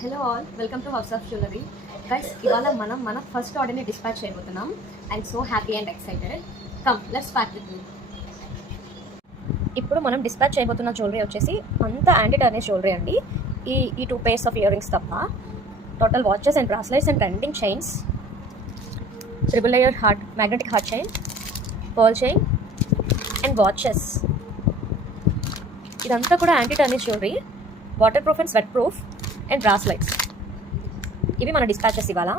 Hello all, welcome to House of Jewellery. Guys, ఇవాళ మనం మన ఫస్ట్ ఆర్డర్ని డిస్పాచ్ చేయబోతున్నాం. I'm so happy and excited. Come, let's pack with me. ఇప్పుడు మనం డిస్పాచ్ చేయబోతున్న జ్యువెలరీ వచ్చేసి అంతా యాంటీ టర్నిష్ జ్యువెలరీ అండి. ఈ 2 pairs ఆఫ్ ఇయర్ రింగ్స్ తప్ప total watches and bracelets and trending chains, triple layer heart magnetic heart chain, pearl chain and watches. ఇదంతా కూడా anti tarnish jewellery, waterproof and sweatproof and bracelets. ఇవి మన dispatches ఇవాళ.